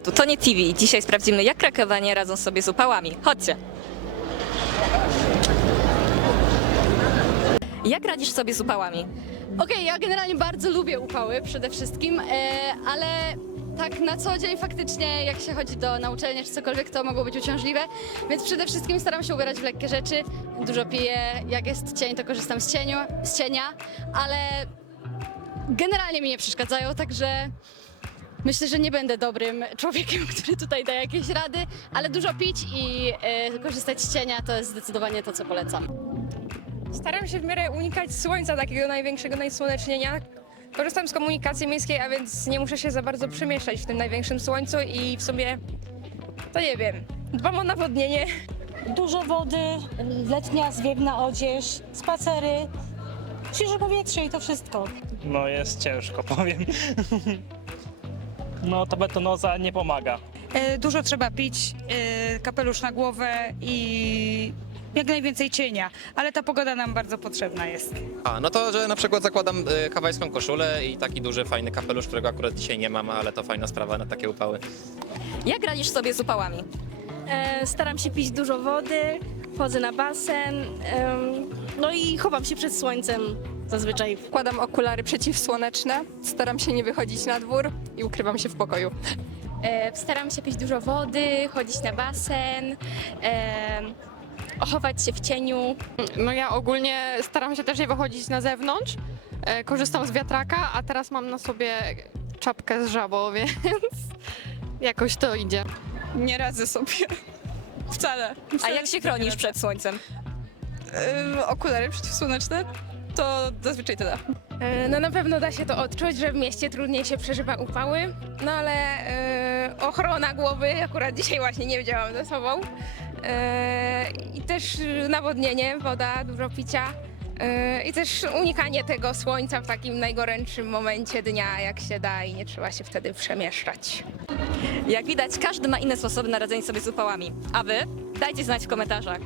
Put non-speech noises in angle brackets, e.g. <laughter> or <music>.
Tu Tony TV. Dzisiaj sprawdzimy, jak krakowanie radzą sobie z upałami. Chodźcie. Jak radzisz sobie z upałami? Okej, ja generalnie bardzo lubię upały przede wszystkim, e, ale tak na co dzień faktycznie jak się chodzi do na uczelnię czy cokolwiek, to mogło być uciążliwe, więc przede wszystkim staram się ubierać w lekkie rzeczy, dużo piję, jak jest cień to korzystam z, cieniu, z cienia, ale generalnie mi nie przeszkadzają, także myślę, że nie będę dobrym człowiekiem, <laughs> który tutaj da jakieś rady, ale dużo pić i e, korzystać z cienia to jest zdecydowanie to, co polecam. Staram się w miarę unikać słońca, takiego największego najsłonecznienia. Korzystam z komunikacji miejskiej, a więc nie muszę się za bardzo przemieszczać w tym największym słońcu i w sobie, to nie wiem, dbam o nawodnienie. Dużo wody, letnia zwiewna odzież, spacery, świeże powietrze i to wszystko. No jest ciężko, powiem. <laughs> No ta betonoza nie pomaga. E, Dużo trzeba pić, e, kapelusz na głowę i jak najwięcej cienia, ale ta pogoda nam bardzo potrzebna jest. A, no to, że na przykład zakładam y, hawajską koszulę i taki duży, fajny kapelusz, którego akurat dzisiaj nie mam, ale to fajna sprawa na takie upały. Jak radzisz sobie z upałami? E, staram się pić dużo wody, chodzę na basen, em, no i chowam się przed słońcem zazwyczaj. Wkładam okulary przeciwsłoneczne, staram się nie wychodzić na dwór i ukrywam się w pokoju. E, Staram się pić dużo wody, chodzić na basen, e, chować się w cieniu. No ja ogólnie staram się też nie wychodzić na zewnątrz. E, Korzystam z wiatraka, a teraz mam na sobie czapkę z żabą, <laughs> więc jakoś to idzie. Nie radzę sobie. Wcale. A jak się chronisz przed słońcem? Okulary przeciwsłoneczne to zazwyczaj tyle. E, No na pewno da się to odczuć, że w mieście trudniej się przeżywa upały, no ale e, ochrona głowy akurat dzisiaj właśnie nie wzięłam ze sobą. E, I też nawodnienie, woda, dużo picia. E, I też unikanie tego słońca w takim najgorętszym momencie dnia, jak się da i nie trzeba się wtedy przemieszczać. Jak widać, każdy ma inne sposoby na radzenie sobie z upałami. A wy? Dajcie znać w komentarzach.